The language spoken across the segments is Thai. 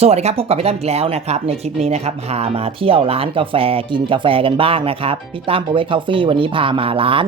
สวัสดีครับพบกับพี่ตั้มอีกแล้วนะครับในคลิปนี้นะครับพามาเที่ยวร้านกาแฟกินกาแฟกันบ้างนะครับพี่ตั้มโปรเวทคาเฟ่วันนี้พามาร้าน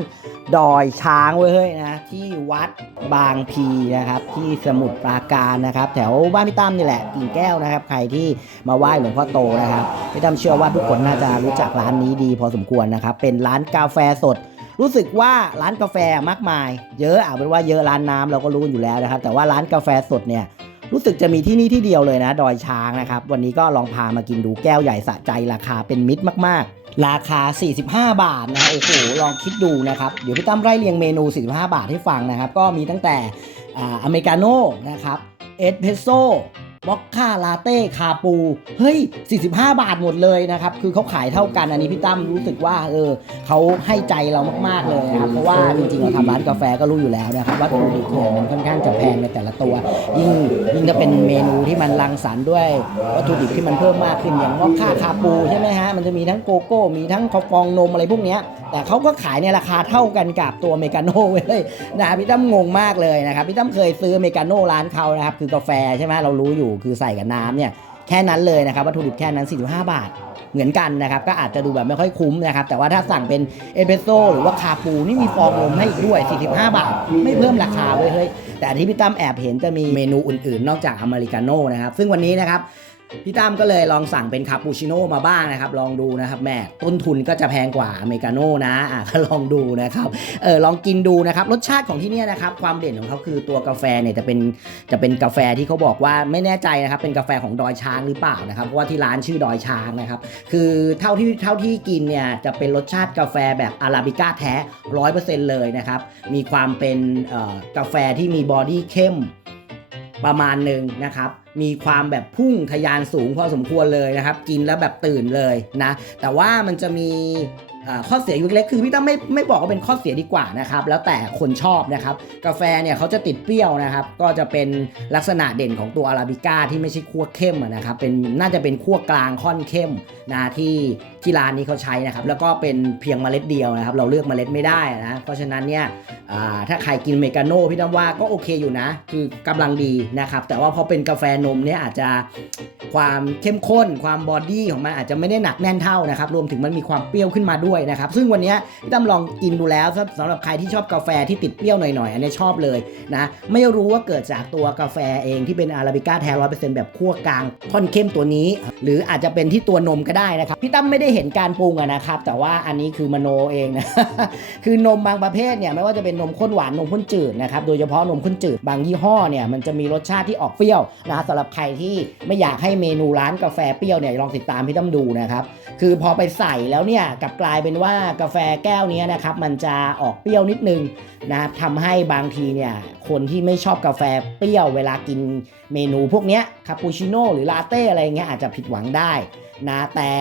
ดอยช้างเว้ยเฮ้ยนะที่วัดบางพีนะครับที่สมุทรปราการนะครับแถวบ้านพี่ตั้มนี่แหละกิ่งแก้วนะครับใครที่มาไหว้หลวงพ่อโตนะครับพี่ตั้มเชื่อว่าทุกคนน่าจะรู้จักร้านนี้ดีพอสมควรนะครับเป็นร้านกาแฟสดรู้สึกว่าร้านกาแฟมากมาย เยอะเอาเป็นว่าเยอะร้านน้ำเราก็รู้กันอยู่แล้วนะครับ แต่ว่าร้านกาแฟสดเนี่ย รู้สึกจะมีที่นี่ที่เดียวเลยนะ ดอยช้างนะครับ วันนี้ก็ลองพามากินดูแก้วใหญ่สะใจราคาเป็นมิตรมากๆ ราคา 45 บาทนะโอ้โหลองคิดดูนะครับ เดี๋ยวพี่ตั้มไล่เรียงเมนู 45 บาทให้ฟังนะครับ ก็มีตั้งแต่อเมริกาโน่นะครับเอสเพรสโซ มอคค่าลาเต้คาปู เฮ้ย 45 บาทหมดเลยนะครับ คือเขาขายเท่ากันอันนี้พี่ตั้มรู้สึกว่าเออเขาให้ใจเรามาก ๆ เลยนะครับ เพราะว่าจริงๆเราทำร้านกาแฟก็รู้อยู่แล้วนะครับว่าวัตถุดิบเนี่ยมันค่อนข้างจะแพงในแต่ละตัว ยิ่งยิ่งถ้าเป็นเมนูที่มันรังสรรค์ด้วยวัตถุดิบที่มันเพิ่มมากขึ้นอย่างมอคค่าคาปูใช่ไหมฮะมันจะมีทั้งโกโก้ มีทั้งคอฟองนมอะไรพวกเนี้ยแต่เขาก็ขายในราคาเท่ากันกับตัวเมกาโน่เลยนะพี่ตั้มงงมากเลยนะครับพี่ตั้มเคยซื้อเมกาโน่ร้านเขานะครับคือกาแฟใช่ไหมเรารู้อยู่คือใส่กับน้ำเนี่ยแค่นั้นเลยนะครับวัตถุดิบแค่นั้น 45 บาทเหมือนกันนะครับ ก็อาจจะดูแบบไม่ค่อยคุ้มนะครับ แต่ว่าถ้าสั่งเป็นเอสเปรสโซ่หรือว่าคาปูนี่มีฟองนมให้อีกด้วย 45 บาท ไม่เพิ่มราคาเว้ยเฮ้ยแต่ที่พี่ตั้มแอบเห็นจะมีเมนูอื่นๆ นอกจากอเมริกาโน่นะครับ ซึ่งวันนี้นะครับ พี่ตั้มก็เลยลองสั่งเป็นคาปูชิโน่มาบ้างนะครับ ลองดูนะครับแม่ต้นทุนก็จะแพงกว่าอเมริกาโน่นะอะก็ลองดูนะครับเออลองกินดูนะครับรสชาติของที่นี่นะครับความเด่นของเขาคือตัวกาแฟเนี่ยจะเป็นจะเป็นกาแฟที่เขาบอกว่าไม่แน่ใจนะครับเป็นกาแฟของดอยช้างหรือเปล่านะครับเพราะว่าที่ร้านชื่อดอยช้างนะครับคือเท่าที่เท่าที่กินเนี่ยจะเป็นรสชาติกาแฟแบบอาราบิก้าแท้ร้อยเปอร์เซ็นต์เลยนะครับมีความเป็นเอ่อกาแฟที่มีบอดี้เข้มประมาณหนึ่งนะครับ มีความแบบพุ่งทะยานสูงพอสมควรเลยนะครับ กินแล้วแบบตื่นเลยนะแต่ว่ามันจะมีข้อเสียอยู่เล็กๆคือพี่ตั้มไม่ไม่บอกว่าเป็นข้อเสียดีกว่านะครับ แล้วแต่คนชอบนะครับ กาแฟเนี่ยเขาจะติดเปรี้ยวนะครับ ก็จะเป็นลักษณะเด่นของตัวอาราบิก้าที่ไม่ใช่คั่วเข้มนะครับเป็นน่าจะเป็นคั่วกลางค่อนเข้มนะที่ที่ร้านนี้เขาใช้นะครับ แล้วก็เป็นเพียงเมล็ดเดียวนะครับ เราเลือกเมล็ดไม่ได้นะเพราะฉะนั้นเนี่ยถ้าใครกินเมกาโน่พี่ตั้มว่าก็โอเคอยู่นะ คือกำลังดีนะครับแต่ว่าพอเป็นกาแฟนมเนี่ยอาจจะความเข้มข้น ความบอดี้ของมันอาจจะไม่ได้หนักแน่นเท่านะครับ รวมถึงมันมีความเปรี้ยวขึ้นมาด้วยนะครับ ซึ่งวันนี้พี่ตั้มลองกินดูแล้วสำสำหรับใครที่ชอบกาแฟที่ติดเปรี้ยวหน่อยๆอันนี้ชอบเลยนะ ไม่รู้ว่าเกิดจากตัวกาแฟเองที่เป็นอาราบิก้าแท้ร้อยเปอร์เซ็นต์แบบคั่วกลางค่อนเข้มตัวนี้ หรืออาจจะเป็นที่ตัวนมก็ได้นะครับ พี่ตั้มไม่ได้เห็นการปรุงนะครับ แต่ว่าอันนี้คือมโนเองนะ คือนมบางประเภทเนี่ยไม่ว่าจะเป็นนมข้นหวานนมข้นจืดนะครับ โดยเฉพาะนมข้นจืดบางยี่ห้อเนี่ยมันจะมีรสชาติที่ออกเปรี้ยวนะสหรับใครที่ไม่อยากให้เมนูร้านกาแฟเปรี้ยวเนี่ยลองติดตามพี่ตั้มดูนะครับ คือพอไปใส่แล้วเนี่ยกลับกลายเป็นว่ากาแฟแก้วนี้นะครับมันจะออกเปรี้ยวนิดนึงนะครับทำให้บางทีเนี่ยคนที่ไม่ชอบกาแฟเปรี้ยวเวลากินเมนูพวกนี้คาปูชิโน่หรือลาเต้อะไรเงี้ยอาจจะผิดหวังได้นะแต่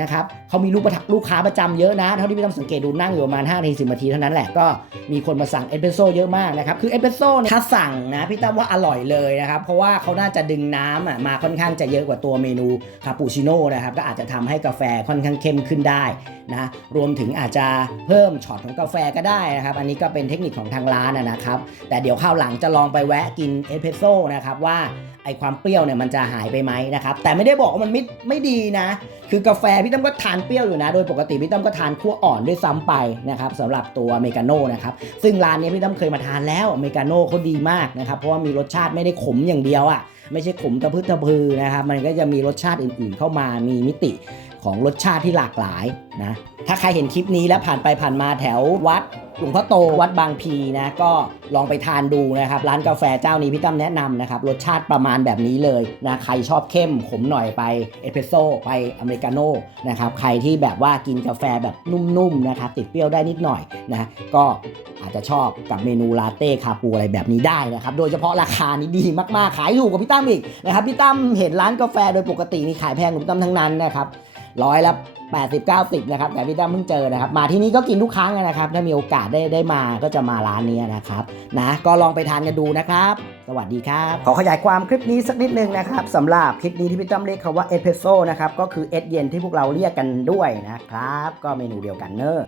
นะครับเขามีลูกประทักลูกค้าประจำเยอะนะ เท่าที่พี่ต้องสังเกตดูนั่งอยู่ประมาณ5นาทีสินาทีเท่านั้นแหละก็มีคนมาสั่งเอสเปรสโซ่เยอะมากนะครับ คือเอสเปรสโซ่เนี่ยถ้าสั่งนะพี่ตั้มว่าอร่อยเลยนะครับ เพราะว่าเขาน่าจะดึงน้ำอะมาค่อนข้างจะเยอะกว่าตัวเมนูคาปูชิโน่นะครับก็อาจจะทำให้กาแฟค่อนข้างเข้มขึ้นได้นะรวมถึงอาจจะเพิ่มช็อตของกาแฟก็ได้นะครับ อันนี้ก็เป็นเทคนิคของทางร้านนะนะครับ แต่เดี๋ยวข้าวหลังจะลองไปแวะกินเอสเปรสโซ่นะครับว่าไอความเปรี้ยวเนี่ยมันจะหายไปไหมนะครับแต่ไม่ได้บอกว่ามันไม่ไม่ดีนะคือกาแฟพี่ตั้มก็ทานเปรี้ยวอยู่นะ โดยปกติพี่ตั้มก็ทานคั่วอ่อนด้วยซ้ำไปนะครับสำหรับตัวอเมริกาโน่นะครับซึ่งร้านนี้พี่ตั้มเคยมาทานแล้วอเมริกาโน่เขาดีมากนะครับเพราะว่ามีรสชาติไม่ได้ขมอย่างเดียวอะ่ะไม่ใช่ขมตะพื้ตะพือนะครับมันก็จะมีรสชาติอื่นๆเข้ามามีมิติ ของรสชาติที่หลากหลายนะถ้าใครเห็นคลิปนี้แล้วผ่านไปผ่านมาแถววัดหลวงพ่อโตวัดบางพีนะก็ลองไปทานดูนะครับ ร้านกาแฟเจ้านี้พี่ตั้มแนะนำนะครับ รสชาติประมาณแบบนี้เลยนะใครชอบเข้มขมหน่อยไปเอสเปรสโซ่ไปอเมริกาโน่นะครับใครที่แบบว่ากินกาแฟแบบนุ่มๆนะครับติดเปรี้ยวได้นิดหน่อยนะก็อาจจะชอบกับเมนูลาเต้คาปูอะไรแบบนี้ได้นะครับ โดยเฉพาะราคานี้ดีมากๆ ขายถูกกว่าพี่ตั้มอีกนะครับพี่ตั้มเห็นร้านกาแฟโดยปกตินี่ขายแพงกว่าพี่ตั้มทั้งนั้นนะครับร้อยละ80 90นะครับแต่พี่ตั้มเพิ่งเจอนะครับ มาที่นี่ก็กินทุกครั้งนะครับ ถ้ามีโอกาสได้ได้มาก็จะมาร้านนี้นะครับนะก็ลองไปทานกันดูนะครับ สวัสดีครับ ขอขยายความคลิปนี้สักนิดนึงนะครับสำหรับคลิปนี้ที่พี่ตั้มเรียกคาว่าเอสเพรสโซ่นะครับก็คือเอสเย็นที่พวกเราเรียกกันด้วยนะครับ ก็เมนูเดียวกันเนอะ